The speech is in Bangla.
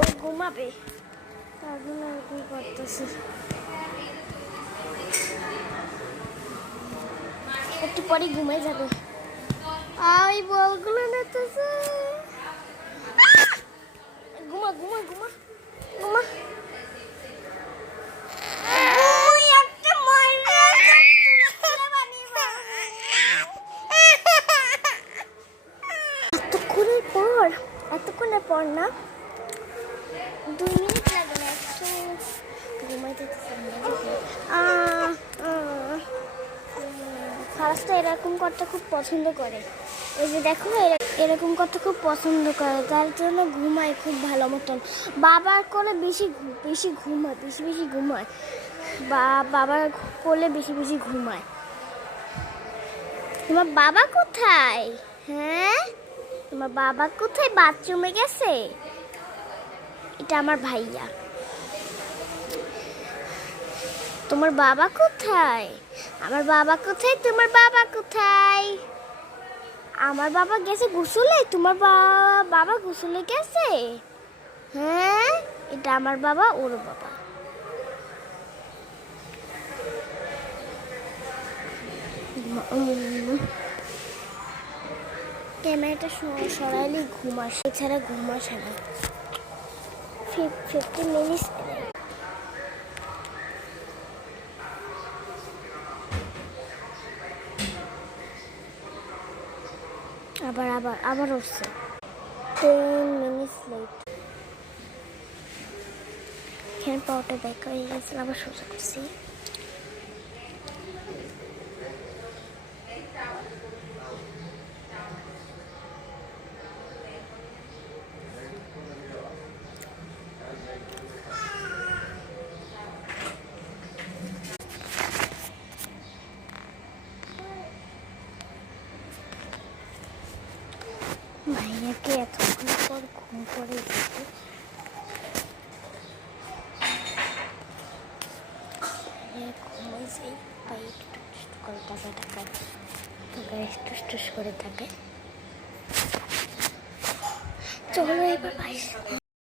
ও ঘুমাবে, তার জন্য এরকম করতেছি। একটু পরে ঘুমাই যাবে। আই বলগুলো নেতেছে। ঘুমা ঘুমা ঘুমা ঘুমা। এতক্ষণের পর না 2 মিনিট লাগে না, একটু ঘুমাইতে। ফার্স্টে এরকম করতে খুব পছন্দ করে। এই যে দেখো এরকম করতে খুব পছন্দ করে, তার জন্য ঘুমায় খুব ভালো মতন। বাবার কোলে বেশি বেশি ঘুমায়, বেশি বেশি ঘুমায়, বা বাবার কোলে বেশি বেশি ঘুমায়। তোমার বাবা কোথায়? হ্যাঁ, তোমার বাবা কোথায়? বাথরুমে গেছে। এটা আমার ভাইয়া। তোমার বাবা কোথায়? আমার বাবা কোথায়? তোমার বাবা কোথায়? আমার বাবা গেছে গোসলে। তোমার বাবা গোসলে গেছে। হ্যাঁ, এটা আমার বাবা, ওর বাবা। ক্যামেরাটা সরাইলে ঘুমাস, এছাড়া ঘুমাস না। 50 মিনিট আবার হচ্ছে 10 মিনিট লেট। এখানে পাওয়াটা ব্যাক হয়ে গেছে, আবার সোজা করছি। ভাইয়াকে এতক্ষণ পর ঘুম পড়ে গেছে। ঘুমাই যাই, পাই একটু করে টাকা করে থাকে। চলো এবার ভাই।